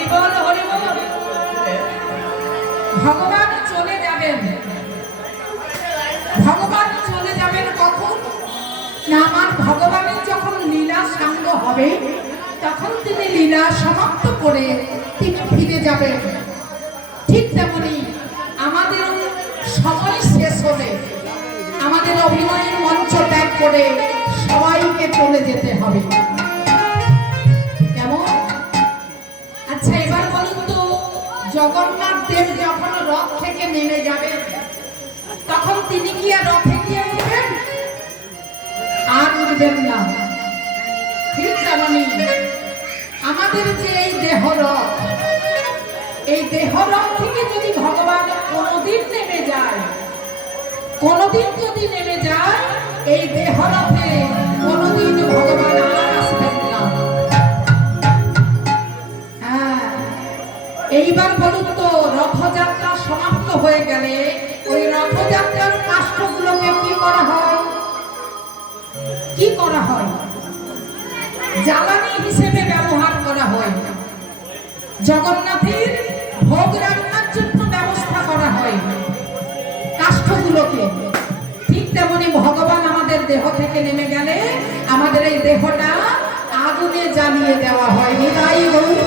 হরিবল হরিবল। ভগবান চলে যাবেন, ভগবান চলে যাবেন কখন না আমার ভগবানের যখন লীলা সাঙ্গ হবে তখন তিনি লীলা সমাপ্ত করে তিনি ফিরে যাবেন। ঠিক তেমনি আমাদের সময় শেষ হবে, আমাদের অভিনয়ের মঞ্চ ত্যাগ করে সবাইকে চলে যেতে হবে। কেমন? আচ্ছা এবার বলুন তো, জগন্নাথ দেব যখন রথ থেকে নেমে যাবেন তখন তিনি কি আর রথে গিয়ে উঠবেন? আর উঠবেন না। ঠিক তেমনি আমাদের যে এই দেহ রথ, এই দেহ রথ থেকে যদি ভগবান কোনোদিন নেমে যায়, কোনোদিন যদি নেমে যায়, এই দেহ রথে কোনোদিন ভগবান আর আসবেন না। হ্যাঁ, এইবার বলুন তো, রথযাত্রা সমাপ্ত হয়ে গেলে ওই রথযাত্রার কাষ্ঠগুলোকে কি করা হয়? কি করা হয়? জ্বালানি হিসেবে ব্যবহার করা হয়। জগন্নাথের ভোগ রান্নার জন্য ব্যবস্থা করা হয় কাষ্ঠগুলোকে। ঠিক তেমনি ভগবান আমাদের দেহ থেকে নেমে গেলে আমাদের এই দেহটা আগুনে জ্বালিয়ে দেওয়া হয়। নিতাই গৌর